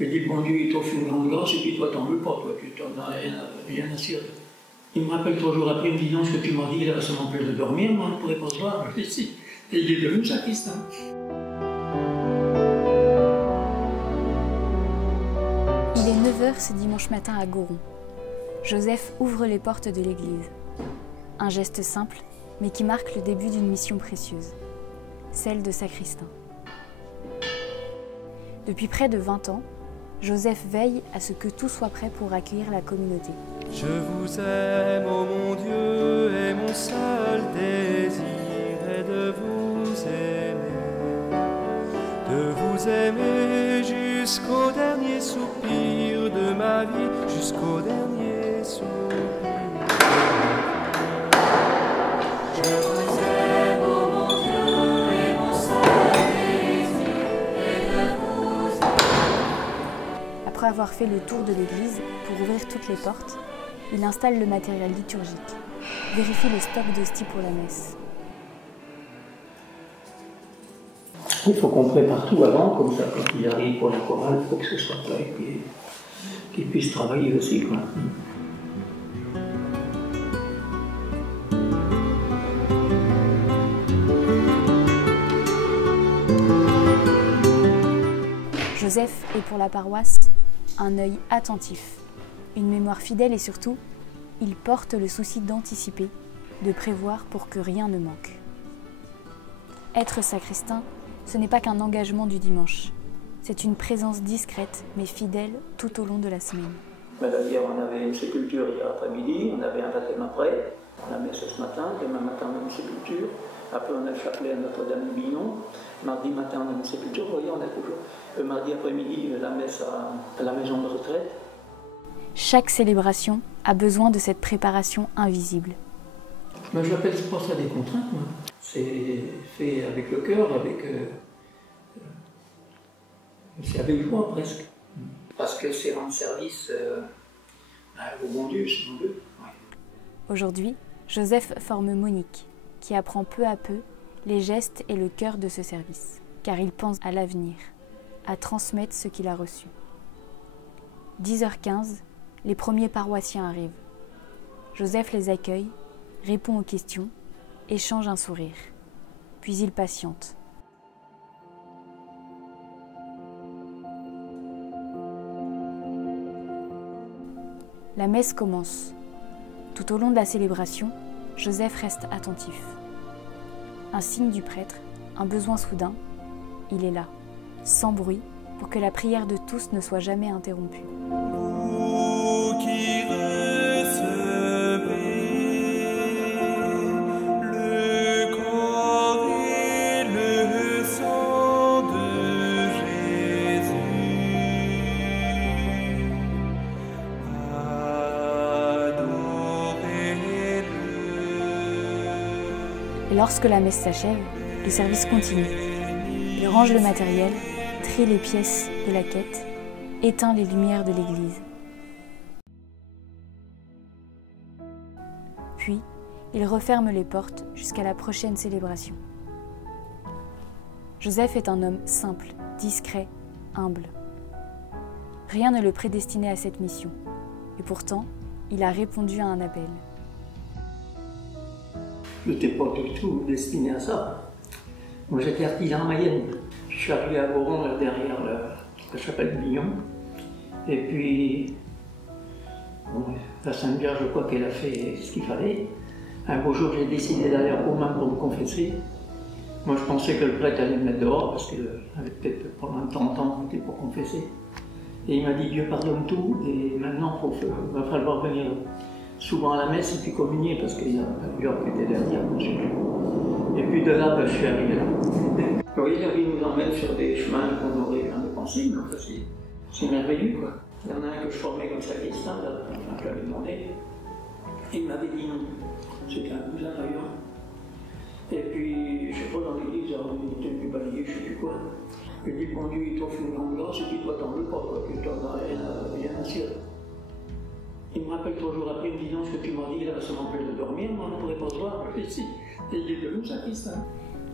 Je dis, bon Dieu, il t'offre une grande grâce et puis toi, t'en veux pas, toi, tu t'en as rien à cirer. Il me rappelle 3 jours après, me disant ce que tu m'as dit, là, ça m'empêche de dormir, moi, on ne pourrait pas se voir. Je dis, si. Et il est devenu sacristain. Il est 9h ce dimanche matin à Goron. Joseph ouvre les portes de l'église. Un geste simple, mais qui marque le début d'une mission précieuse, celle de sacristain. Depuis près de 20 ans, Joseph veille à ce que tout soit prêt pour accueillir la communauté. Je vous aime, ô mon Dieu, et mon seul désir est de vous aimer jusqu'au dernier soupir de ma vie, jusqu'au dernier soupir. Je vous aime, ô mon Dieu, et mon seul désir est de vous aimer. Après avoir fait le tour de l'église pour ouvrir toutes les portes, il installe le matériel liturgique, vérifie le stock d'hosties pour la messe. Il faut qu'on prépare tout avant, comme ça, quand il arrive pour la chorale, il faut que ce soit prêt, et qu'il puisse travailler aussi, quoi. Joseph est pour la paroisse un œil attentif, une mémoire fidèle et surtout, il porte le souci d'anticiper, de prévoir pour que rien ne manque. Être sacristain, ce n'est pas qu'un engagement du dimanche. C'est une présence discrète mais fidèle tout au long de la semaine. Hier, on avait une sépulture hier après-midi, on avait un baptême après, la messe ce matin, demain matin on a une sépulture, après on a le chapelet à Notre-Dame du Bignon, mardi matin on a une sépulture, vous voyez on a toujours. Mardi après-midi la messe à la maison de retraite. Chaque célébration a besoin de cette préparation invisible. Moi j'appelle pour ça des contraintes, moi. C'est fait avec le cœur, c'est avec joie presque. Parce que c'est rendre service au bon Dieu, si on veut. Ouais. Aujourd'hui, Joseph forme Monique, qui apprend peu à peu les gestes et le cœur de ce service, car il pense à l'avenir, à transmettre ce qu'il a reçu. 10h15, les premiers paroissiens arrivent. Joseph les accueille, répond aux questions, échange un sourire. Puis il patiente. La messe commence. Tout au long de la célébration, Joseph reste attentif. Un signe du prêtre, un besoin soudain, il est là, sans bruit, pour que la prière de tous ne soit jamais interrompue. Vous qui recevez le corps et le sang de Jésus, Et lorsque la messe s'achève, le service continue. Il range le matériel, trie les pièces de la quête, éteint les lumières de l'église. Puis, il referme les portes jusqu'à la prochaine célébration. Joseph est un homme simple, discret, humble. Rien ne le prédestinait à cette mission. Et pourtant, il a répondu à un appel. Je n'étais pas du tout destiné à ça. Moi j'étais artisan en Mayenne. Je suis arrivé à Goron, là, derrière la chapelle de Bignon. Et puis, bon, la Sainte Vierge, je crois qu'elle a fait ce qu'il fallait. Un beau jour, j'ai décidé d'aller à Romain pour me confesser. Moi je pensais que le prêtre allait me mettre dehors parce qu'il avait peut-être pendant 30 ans été pour confesser. Et il m'a dit Dieu pardonne tout et maintenant il va falloir venir souvent à la messe et puis communier parce qu'il y a un jour qui était derrière. Et puis de là, je suis arrivé là. Oui, la vie nous emmène sur des chemins qu'on aurait jamais pensé, mais enfin, c'est merveilleux quoi. Il y en a un que je formais comme sacristain, je l'avais demandé. Et il m'avait dit non. C'était un cousin d'ailleurs. Et puis, je sais pas, dans l'église, il était venu balayer, je sais plus quoi. Je lui ai dit, bon Dieu, il t'offre une grande grâce, et puis toi, t'en veux pas, quoi, tu t'en as rien à cirer. Il me rappelle 3 jours après, me disant ce que tu m'as dit, là, ça m'empêche de dormir, moi, on ne pourrait pas se voir, ici. Et il est devenu sacristain.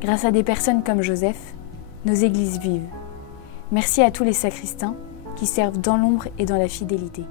Grâce à des personnes comme Joseph, nos églises vivent. Merci à tous les sacristains qui servent dans l'ombre et dans la fidélité.